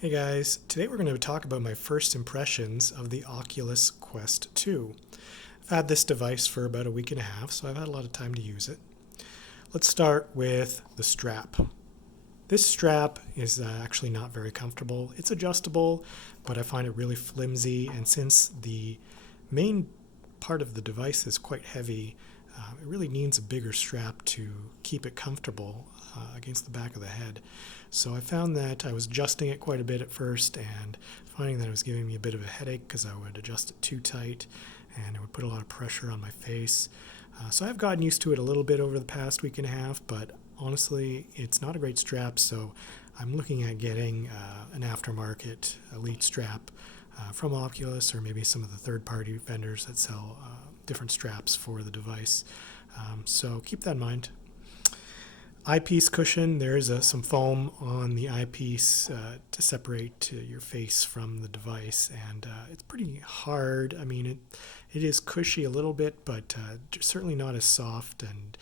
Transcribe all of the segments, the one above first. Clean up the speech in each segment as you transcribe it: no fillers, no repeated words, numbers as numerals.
Hey guys, today we're going to talk about my first impressions of the Oculus Quest 2. I've had this device for about a week and a half, so I've had a lot of time to use it. Let's start with the strap. This strap is actually not very comfortable. It's adjustable, but I find it really flimsy, and since the main part of the device is quite heavy, it really needs a bigger strap to keep it comfortable against the back of the head. So I found that I was adjusting it quite a bit at first and finding that it was giving me a bit of a headache because I would adjust it too tight and it would put a lot of pressure on my face. So I've gotten used to it a little bit over the past week and a half, but honestly, it's not a great strap, so I'm looking at getting an aftermarket elite strap from Oculus or maybe some of the third-party vendors that sell different straps for the device. So keep that in mind. Eyepiece cushion, there is some foam on the eyepiece to separate your face from the device, and it's pretty hard. I mean, it is cushy a little bit, but certainly not as soft and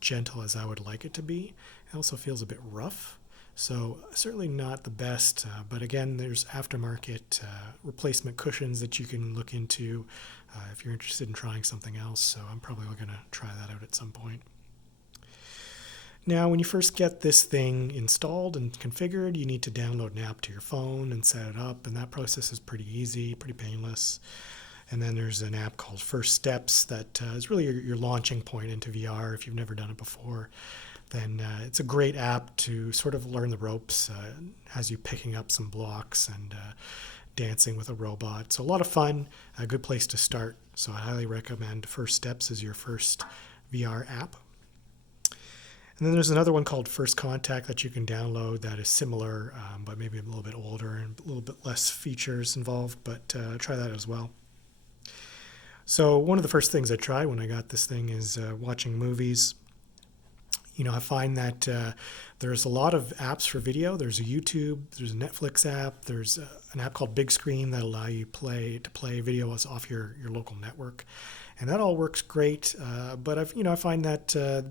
gentle as I would like it to be. It also feels a bit rough, so certainly not the best. But again, there's aftermarket replacement cushions that you can look into if you're interested in trying something else. So I'm probably going to try that out at some point. Now, when you first get this thing installed and configured, you need to download an app to your phone and set it up, and that process is pretty easy, pretty painless. And then there's an app called First Steps that is really your launching point into VR if you've never done it before. Then it's a great app to sort of learn the ropes, has you picking up some blocks and dancing with a robot. So a lot of fun, a good place to start. So I highly recommend First Steps as your first VR app. And then there's another one called First Contact that you can download that is similar, but maybe a little bit older and a little bit less features involved, but try that as well. So one of the first things I tried when I got this thing is watching movies. You know, I find that there's a lot of apps for video. There's a YouTube, there's a Netflix app, there's an app called Big Screen that allow you to play videos off your local network. And that all works great, but I find that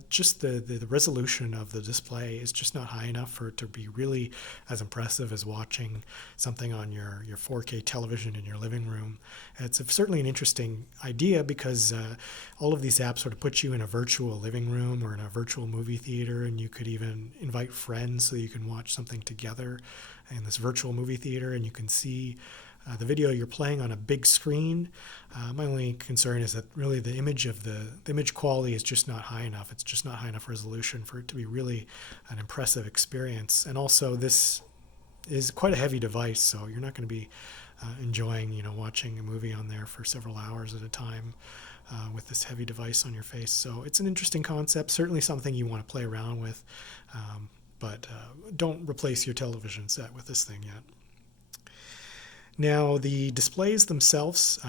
just the resolution of the display is just not high enough for it to be really as impressive as watching something on your 4K television in your living room. It's certainly an interesting idea because all of these apps sort of put you in a virtual living room or in a virtual movie theater, and you could even invite friends so you can watch something together in this virtual movie theater, and you can see the video you're playing on a big screen. My only concern is that really the image quality is just not high enough. It's just not high enough resolution for it to be really an impressive experience. And also, this is quite a heavy device, so you're not going to be enjoying, watching a movie on there for several hours at a time with this heavy device on your face. So it's an interesting concept, certainly something you want to play around with, but don't replace your television set with this thing yet. Now, the displays themselves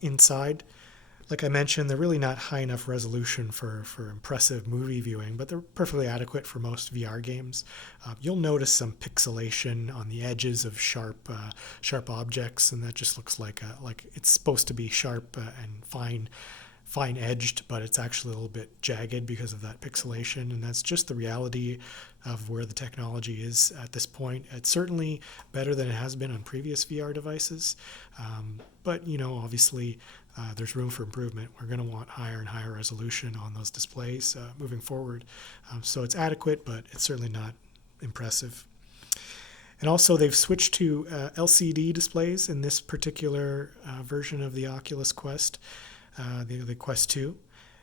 inside, like I mentioned, they're really not high enough resolution for impressive movie viewing, but they're perfectly adequate for most VR games. You'll notice some pixelation on the edges of sharp objects, and that just looks like it's supposed to be sharp and fine edged, but it's actually a little bit jagged because of that pixelation, and that's just the reality of where the technology is at this point. It's certainly better than it has been on previous VR devices, but obviously there's room for improvement. We're going to want higher and higher resolution on those displays moving forward. So it's adequate, but it's certainly not impressive. And also, they've switched to LCD displays in this particular version of the Oculus Quest, the Quest 2.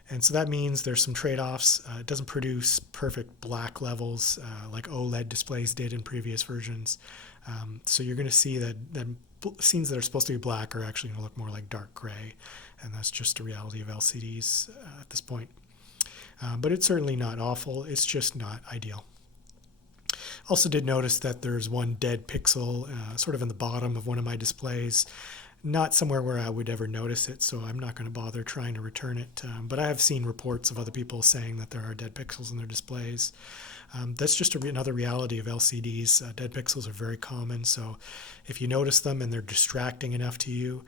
And so that means there's some trade-offs. It doesn't produce perfect black levels like OLED displays did in previous versions. So you're going to see that scenes that are supposed to be black are actually going to look more like dark gray. And that's just a reality of LCDs at this point. But it's certainly not awful. It's just not ideal. Also did notice that there's one dead pixel sort of in the bottom of one of my displays. Not somewhere where I would ever notice it, so I'm not going to bother trying to return it. But I have seen reports of other people saying that there are dead pixels in their displays. That's just another reality of LCDs. Dead pixels are very common, so if you notice them and they're distracting enough to you,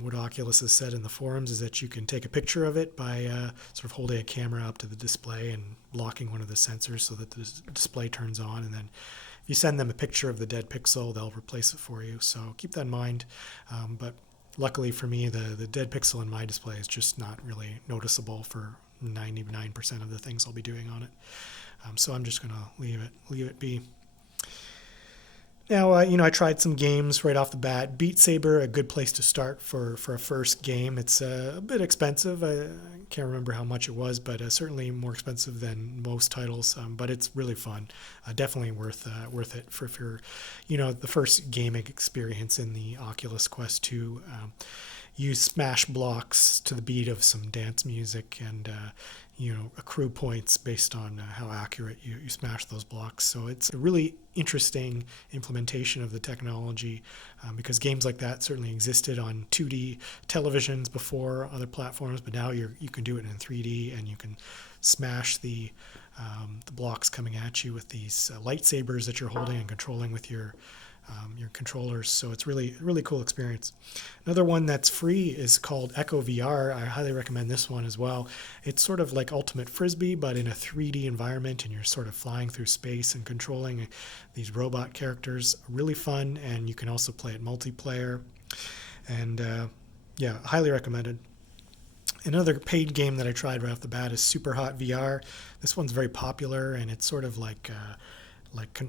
what Oculus has said in the forums is that you can take a picture of it by sort of holding a camera up to the display and locking one of the sensors so that the display turns on, and then you send them a picture of the dead pixel, they'll replace it for you. So keep that in mind. But luckily for me, the dead pixel in my display is just not really noticeable for 99% of the things I'll be doing on it. So I'm just going to leave it be. Now, I tried some games right off the bat. Beat Saber, a good place to start for a first game. It's a bit expensive. I can't remember how much it was, but certainly more expensive than most titles. But it's really fun. Definitely worth it for if you're, the first gaming experience in the Oculus Quest 2. You smash blocks to the beat of some dance music and accrue points based on how accurate you smash those blocks. So it's a really interesting implementation of the technology because games like that certainly existed on 2D televisions before other platforms, but now you can do it in 3D and you can smash the blocks coming at you with these lightsabers that you're holding and controlling with your controllers. So it's really cool experience. Another one that's free is called Echo VR. I highly recommend this one as well. It's sort of like Ultimate Frisbee, but in a 3D environment, and you're sort of flying through space and controlling these robot characters. Really fun, and you can also play it multiplayer. And highly recommended. Another paid game that I tried right off the bat is Super Hot VR. This one's very popular, and it's sort of like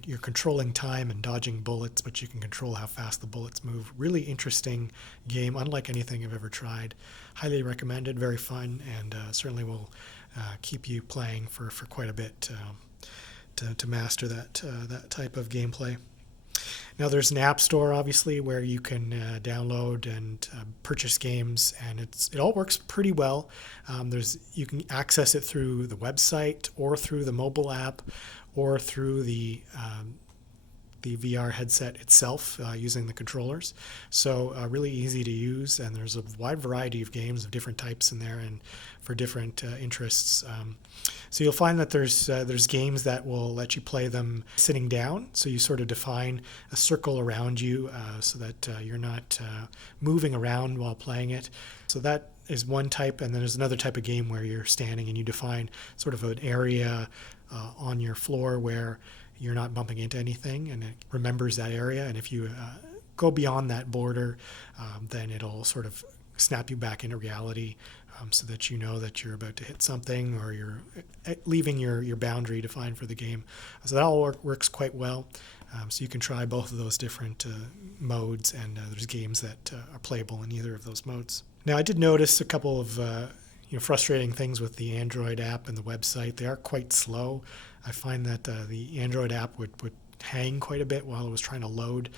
you're controlling time and dodging bullets, but you can control how fast the bullets move. Really interesting game, unlike anything I've ever tried. Highly recommended, very fun, and certainly will keep you playing for quite a bit to master that type of gameplay. Now there's an app store, obviously, where you can download and purchase games, and it all works pretty well. You can access it through the website or through the mobile app or through the VR headset itself using the controllers. So really easy to use, and there's a wide variety of games of different types in there and for different interests. So you'll find that there's games that will let you play them sitting down. So you sort of define a circle around you so that you're not moving around while playing it. So that is one type, and then there's another type of game where you're standing and you define sort of an area on your floor where you're not bumping into anything, and it remembers that area. And if you go beyond that border, then it'll sort of snap you back into reality so that you know that you're about to hit something or you're leaving your boundary defined for the game. So that all works quite well. So you can try both of those different modes, and there's games that are playable in either of those modes. Now, I did notice a couple of frustrating things with the Android app and the website. They are quite slow. I find that the Android app would hang quite a bit while it was trying to load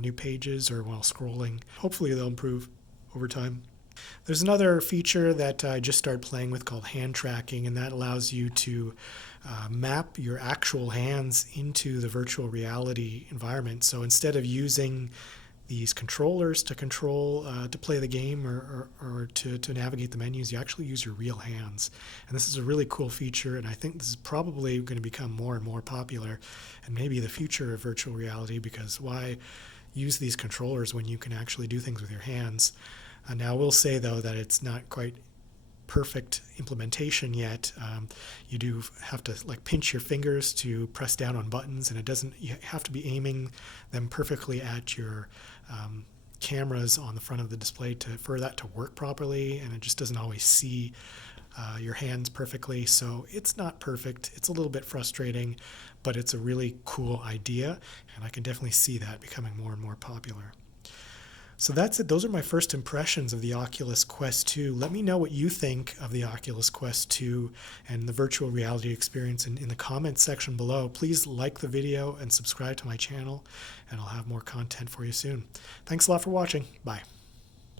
new pages or while scrolling. Hopefully they'll improve over time. There's another feature that I just started playing with called hand tracking, and that allows you to map your actual hands into the virtual reality environment. So instead of using these controllers to play the game or to navigate the menus, you actually use your real hands. And this is a really cool feature, and I think this is probably going to become more and more popular and maybe the future of virtual reality, because why use these controllers when you can actually do things with your hands? Now, I will say, though, that it's not quite perfect implementation yet. You do have to pinch your fingers to press down on buttons, and you have to be aiming them perfectly at your cameras on the front of the display for that to work properly, and it just doesn't always see your hands perfectly. So it's not perfect. It's a little bit frustrating, but it's a really cool idea, and I can definitely see that becoming more and more popular. So that's it. Those are my first impressions of the Oculus Quest 2. Let me know what you think of the Oculus Quest 2 and the virtual reality experience in the comments section below. Please like the video and subscribe to my channel, and I'll have more content for you soon. Thanks a lot for watching. Bye.